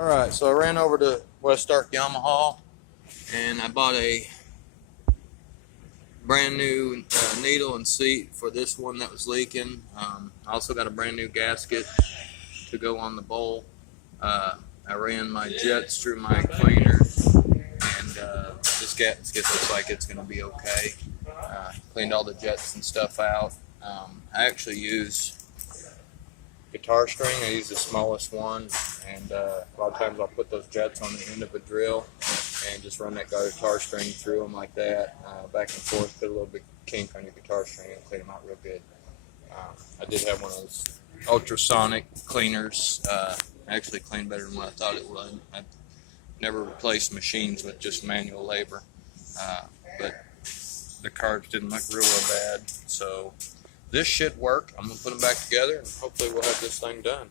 Alright, so I ran over to vstar Yamaha and I bought a brand new needle and seat for this one that was leaking. I also got a brand new gasket to go on the bowl. I ran my jets through my cleaner, and this gasket looks like it's going to be okay. Cleaned all the jets and stuff out. I actually use guitar string. I use the smallest one, and a lot of times I'll put those jets on the end of a drill and just run that guitar string through them like that, back and forth, put a little bit kink on your guitar string and clean them out real good. I did have one of those ultrasonic cleaners. Actually cleaned better than what I thought it would. I've never replaced machines with just manual labor, but the carbs didn't look real bad, so this should work. I'm going to put them back together and hopefully we'll have this thing done.